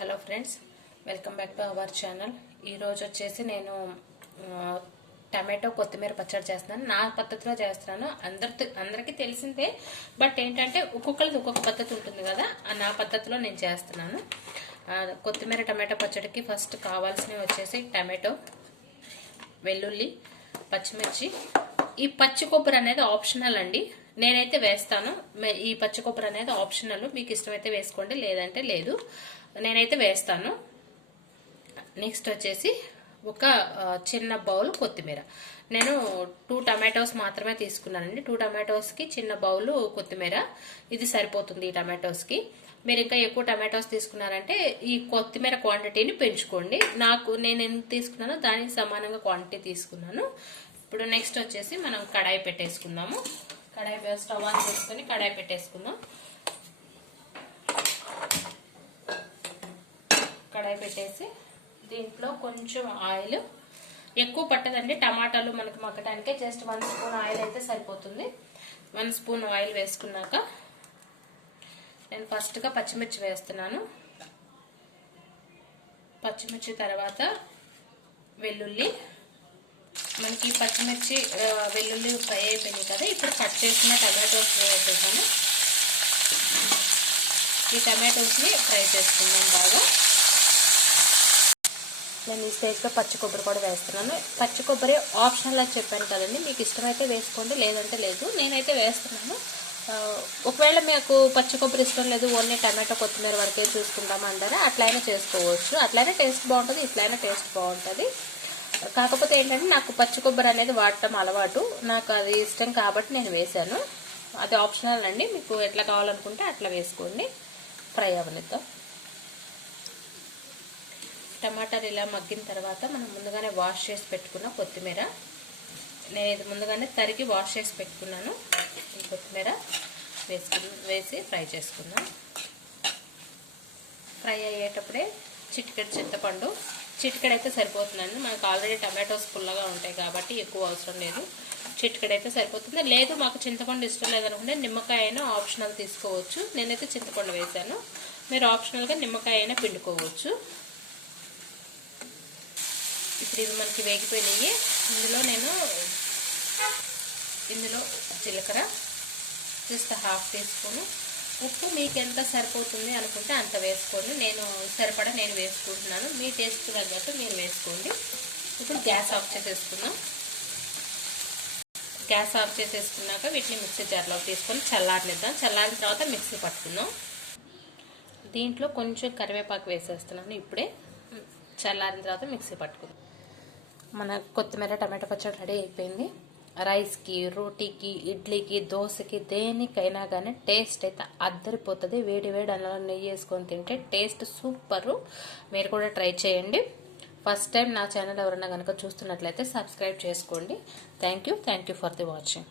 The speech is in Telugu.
Hello friends, welcome back to our channel. ఈరోజు వచ్చేసి నేను టమాటో కొత్తిమీర పచ్చడి చేస్తున్నాను. నా పద్ధతిలో చేస్తున్నాను. అందరికీ తెలిసిందే, బట్ ఏంటంటే ఒక్కొక్కరిది ఒక్కొక్క పద్ధతి ఉంటుంది కదా, నా పద్ధతిలో నేను చేస్తున్నాను. కొత్తిమీర టమాటో పచ్చడికి ఫస్ట్ కావాల్సినవి వచ్చేసి టమాటో, వెల్లుల్లి, పచ్చిమిర్చి. ఈ పచ్చి కొబ్బరి అనేది ఆప్షనల్ అండి, నేనైతే వేస్తాను. ఈ పచ్చి కొబ్బరి అనేది ఆప్షనల్, మీకు ఇష్టమైతే వేసుకోండి, లేదంటే లేదు. నేనైతే వేస్తాను. నెక్స్ట్ వచ్చేసి ఒక చిన్న బౌల్ కొత్తిమీర. నేను 2 టమాటోస్ మాత్రమే తీసుకున్నానండి. 2 టమాటోస్కి చిన్న బౌల్ కొత్తిమీర, ఇది సరిపోతుంది ఈ టమాటోస్కి. మీరు ఇంకా ఎక్కువ టమాటోస్ తీసుకున్నారంటే ఈ కొత్తిమీర క్వాంటిటీని పెంచుకోండి. నేను ఎంత తీసుకున్నానో దానికి సమానంగా క్వాంటిటీ తీసుకున్నాను. ఇప్పుడు నెక్స్ట్ వచ్చేసి మనం కడాయి పెట్టేసుకుందాము. స్టవ్ ఆన్ చేసుకొని కడాయి పెట్టేసుకుందాం. కడాయి పెట్టేసి దీంట్లో కొంచెం ఆయిల్, ఎక్కువ పట్టదండి టమాటాలు మనకు మగ్గటానికి, జస్ట్ 1 స్పూన్ ఆయిల్ అయితే సరిపోతుంది. 1 స్పూన్ ఆయిల్ వేసుకున్నాక నేను ఫస్ట్గా పచ్చిమిర్చి వేస్తున్నాను. పచ్చిమిర్చి తర్వాత వెల్లుల్లి. మనకి పచ్చిమిర్చి వెల్లుల్లి ఫ్రై అయిపోయినాయి కదా, ఇప్పుడు కట్ చేసిన టమాటోస్ వేసేసాను. ఈ టమాటోస్ని ఫ్రై చేసుకుందాం బాగా. నేను ఈ స్టేజ్లో పచ్చి కొబ్బరి కూడా వేస్తున్నాను. పచ్చి కొబ్బరి ఆప్షనల్ అని చెప్పాను కదండి, మీకు ఇష్టమైతే వేసుకోండి, లేదంటే లేదు. నేనైతే వేస్తున్నాను. ఒకవేళ మీకు పచ్చి కొబ్బరి ఇష్టం లేదు, ఓన్లీ టమాటో కొత్తిమీర వరకే చూసుకుంటామంటారా, అట్లయినా చేసుకోవచ్చు. అట్లయినా టేస్ట్ బాగుంటుంది, ఇట్లయినా టేస్ట్ బాగుంటుంది. కాకపోతే ఏంటంటే నాకు పచ్చి కొబ్బరి అనేది వాడటం అలవాటు, నాకు అది ఇష్టం కాబట్టి నేను వేసాను. అది ఆప్షనల్ అండి, మీకు ఎట్లా కావాలనుకుంటే అట్లా వేసుకోండి. ఫ్రై అవనిద్దాం. టమాటాలు ఇలా మగ్గిన తర్వాత మనం ముందుగానే వాష్ చేసి పెట్టుకున్న కొత్తిమీర, నేను ఇది ముందుగానే తరిగి వాష్ చేసి పెట్టుకున్నాను. ఈ కొత్తిమీర వేసి ఫ్రై చేసుకుందాం. ఫ్రై అయ్యేటప్పుడే చిటికెడు చింతపండు, చిటికెడైతే సరిపోతుందండి. మనకు ఆల్రెడీ టమాటోస్ పుల్లగా ఉంటాయి కాబట్టి ఎక్కువ అవసరం లేదు. చిటికెడైతే సరిపోతుంది. లేదు మాకు చింతపండు ఇష్టం లేదనుకుంటే నిమ్మకాయ అయినా ఆప్షనల్ తీసుకోవచ్చు. నేనైతే చింతపండు వేసాను, మీరు ఆప్షనల్గా నిమ్మకాయ అయినా పిండుకోవచ్చు. ఇప్పుడు ఇవి మనకి వేగిపోయినాయి. ఇందులో జీలకర్ర, జస్ట్ 1/2 టీ స్పూను. ఉప్పు మీకు ఎంత సరిపోతుంది అనుకుంటే అంత వేసుకోండి. నేను వేసుకుంటున్నాను, మీ టేస్ట్ తగ్గట్టు మీరు వేసుకోండి. ఇప్పుడు గ్యాస్ ఆఫ్ చేసేసుకుందాం. గ్యాస్ ఆఫ్ చేసేసుకున్నాక వీటిని మిక్సీ జార్లో తీసుకొని చల్లారనిద్దాం. చల్లారిన తర్వాత మిక్సీ పట్టుకుందాం. దీంట్లో కొంచెం కరివేపాకు వేసేస్తున్నాను. ఇప్పుడే చల్లారిన తర్వాత మిక్సీ పట్టుకుందాం. మన కొత్తిమీర టమాటో పచ్చడి రెడీ అయిపోయింది. రైస్కి, రోటీకి, ఇడ్లీకి, దోశకి, దేనికైనా కానీ టేస్ట్ అయితే అద్దరిపోతుంది. వేడి అన్నంలో నెయ్యి వేసుకొని తింటే టేస్ట్ సూపరు. మీరు కూడా ట్రై చేయండి. ఫస్ట్ టైం నా ఛానల్ ఎవరైనా కనుక చూస్తున్నట్లయితే సబ్స్క్రైబ్ చేసుకోండి. Thank you for the watching.